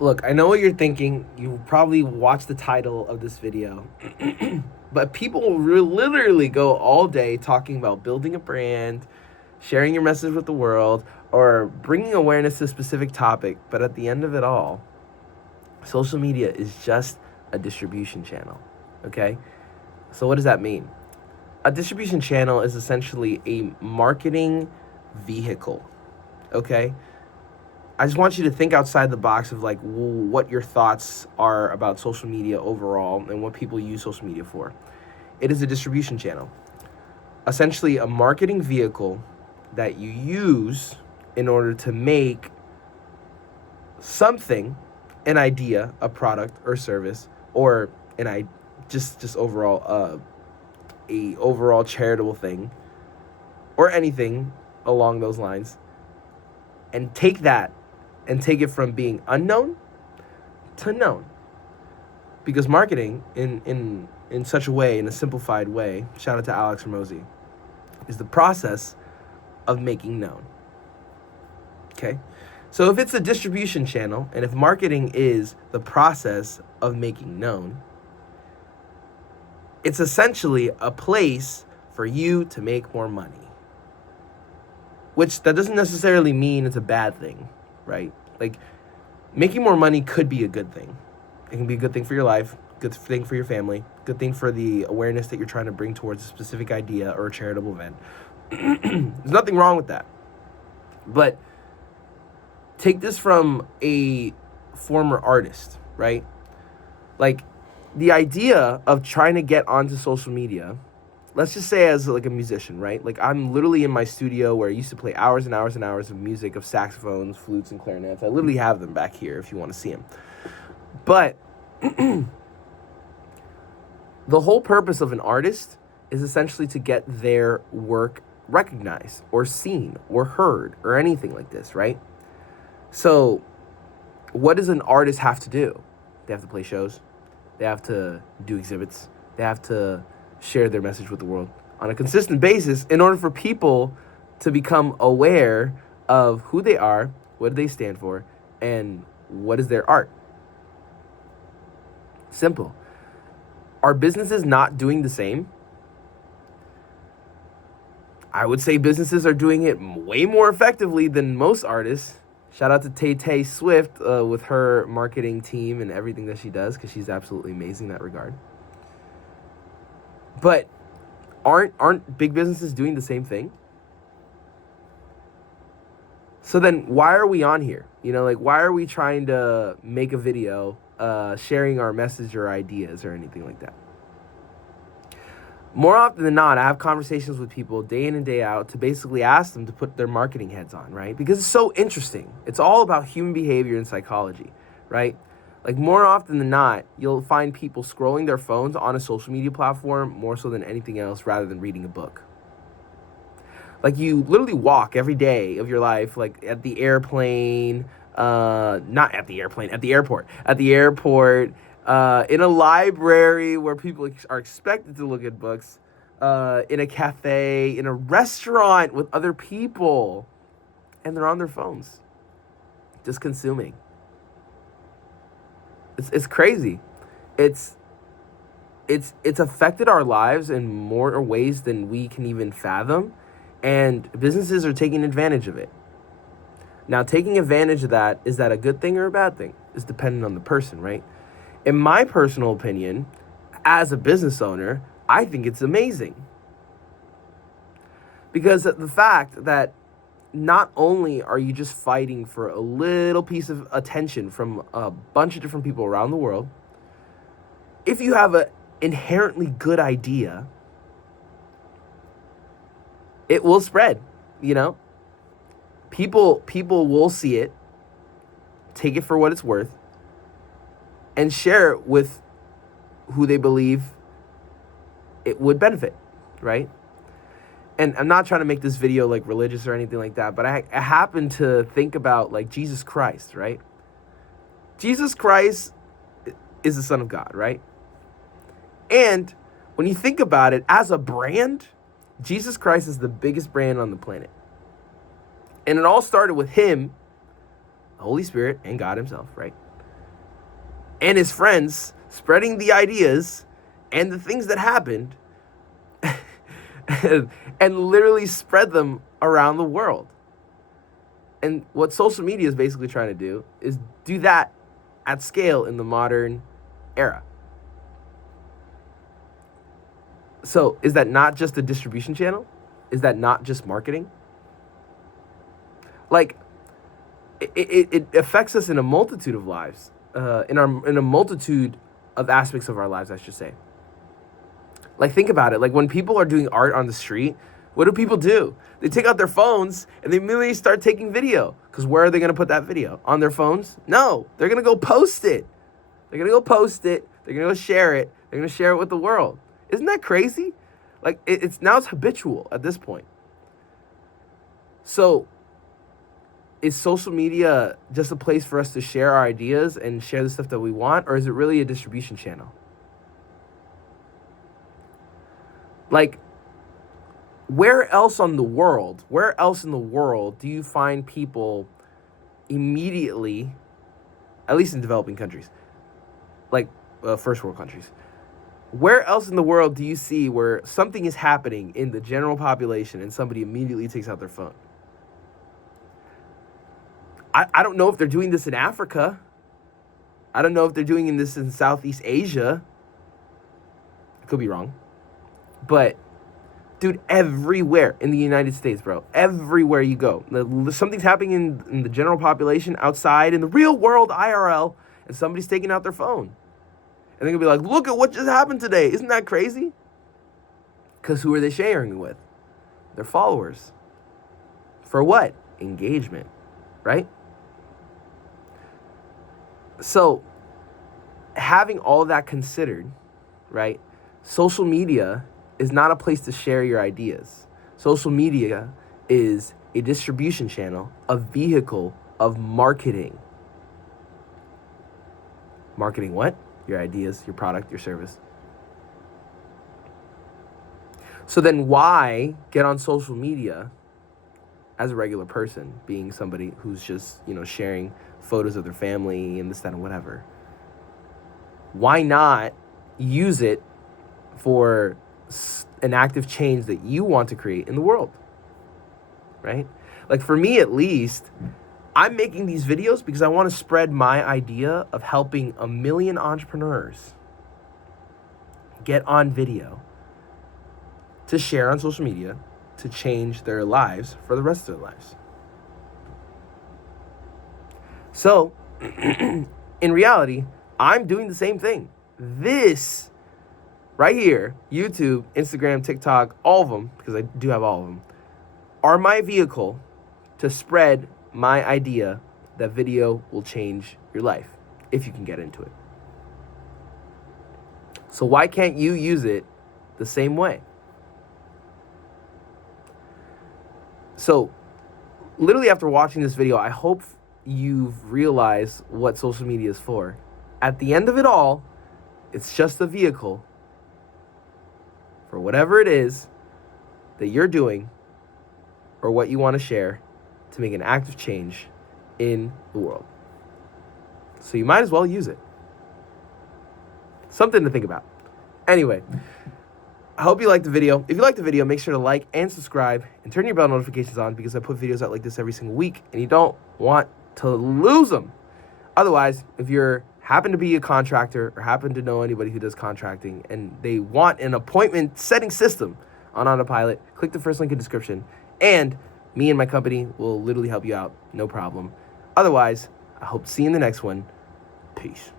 Look, I know what you're thinking. You probably watched the title of this video. But people will literally go all day talking about building a brand, sharing your message with the world, or bringing awareness to a specific topic. But at the end of it all, social media is just a distribution channel. Okay? So, what does that mean? A distribution channel is essentially a marketing vehicle. Okay? I just want you to think outside the box of like what your thoughts are about social media overall and what people use social media for. It is a distribution channel, essentially a marketing vehicle that you use in order to make something, an idea, a product or service, or just overall a overall charitable thing, or anything along those lines, and take it from being unknown to known. Because marketing in such a way, in a simplified way, shout out to Alex Ramosi, is the process of making known. Okay? So if it's a distribution channel, and if marketing is the process of making known, it's essentially a place for you to make more money. Which that doesn't necessarily mean it's a bad thing, right? Like, making more money could be a good thing. It can be a good thing for your life, good thing for your family, good thing for the awareness that you're trying to bring towards a specific idea or a charitable event. There's nothing wrong with that. But take this from a former artist, right? Like, the idea of trying to get onto social media, let's just say as like a musician, right? Like, I'm literally in my studio where I used to play hours and hours and hours of music, of saxophones, flutes, and clarinets. I literally have them back here if you want to see them. But the whole purpose of an artist is essentially to get their work recognized or seen or heard or anything like this, right? So what does an artist have to do? They have to play shows. They have to do exhibits. They have to share their message with the world on a consistent basis in order for people to become aware of who they are, what do they stand for, and what is their art. Simple. Are businesses not doing the same? I would say businesses are doing it way more effectively than most artists. Shout out to Tay Swift with her marketing team and everything that she does, because she's absolutely amazing in that regard. But aren't big businesses doing the same thing? So then why are we on here? You know, like, why are we trying to make a video sharing our message or ideas or anything like that? More often than not, I have conversations with people day in and day out to basically ask them to put their marketing heads on, right? Because it's so interesting. It's all about human behavior and psychology, right? Like, more often than not, you'll find people scrolling their phones on a social media platform more so than anything else rather than reading a book. Like, you literally walk every day of your life, like at the airplane, not at the airplane, at the airport, in a library where people are expected to look at books, in a cafe, in a restaurant with other people, and they're on their phones, just consuming. It's crazy. It's affected our lives in more ways than we can even fathom, and businesses are taking advantage of it. Now, taking advantage of that, is that a good thing or a bad thing? It's dependent on the person, right? In my personal opinion, as a business owner, I think it's amazing. Because the fact that not only are you just fighting for a little piece of attention from a bunch of different people around the world, if you have an inherently good idea, it will spread, you know? People will see it, take it for what it's worth, and share it with who they believe it would benefit, right? And I'm not trying to make this video like religious or anything like that, but I happen to think about like Jesus Christ, right? Jesus Christ is the Son of God, right? And when you think about it as a brand, Jesus Christ is the biggest brand on the planet. And it all started with him, the Holy Spirit, and God himself, right? and his friends spreading the ideas and the things that happened and literally spread them around the world. And what social media is basically trying to do is do that at scale in the modern era. So is that not just a distribution channel? Is that not just marketing? Like, it affects us in a multitude of lives, in a multitude of aspects of our lives, I should say. Like, think about it. Like, when people are doing art on the street, what do? They take out their phones and they immediately start taking video. Because where are they going to put that video? On their phones? No, they're going to go post it. They're going to go post it. They're going to go share it. They're going to share it with the world. Isn't that crazy? Like, it's habitual at this point. So, is social media just a place for us to share our ideas and share the stuff that we want? Or is it really a distribution channel? Like, where else in the world do you find people immediately, at least in developing countries, like first world countries, where else in the world do you see where something is happening in the general population and somebody immediately takes out their phone? I don't know if they're doing this in Africa. I don't know if they're doing this in Southeast Asia. I could be wrong. But, dude, everywhere in the United States, bro, everywhere you go, something's happening in the general population, outside, in the real world, IRL, and somebody's taking out their phone. And they're going to be like, look at what just happened today. Isn't that crazy? Because who are they sharing with? Their followers. For what? Engagement, right? So, having all that considered, right, social media is not a place to share your ideas. Social media is a distribution channel, a vehicle of marketing. Marketing what? Your ideas, your product, your service. So then why get on social media as a regular person, being somebody who's just, sharing photos of their family and this, that, and whatever? Why not use it for an active change that you want to create in the world, right? Like, for me, at least, I'm making these videos because I want to spread my idea of helping 1 million entrepreneurs get on video to share on social media to change their lives for the rest of their lives. So, in reality, I'm doing the same thing. This right here, YouTube, Instagram, TikTok, all of them, because I do have all of them, are my vehicle to spread my idea that video will change your life if you can get into it. So why can't you use it the same way? So literally after watching this video, I hope you've realized what social media is for. At the end of it all, it's just a vehicle for whatever it is that you're doing or what you want to share to make an active change in the world. So you might as well use it. Something to think about. Anyway, I hope you liked the video. If you liked the video, make sure to like and subscribe and turn your bell notifications on because I put videos out like this every single week and you don't want to lose them. Otherwise, if you're happen to be a contractor or happen to know anybody who does contracting and they want an appointment setting system on autopilot, click the first link in the description and me and my company will literally help you out. No problem. Otherwise, I hope to see you in the next one. Peace.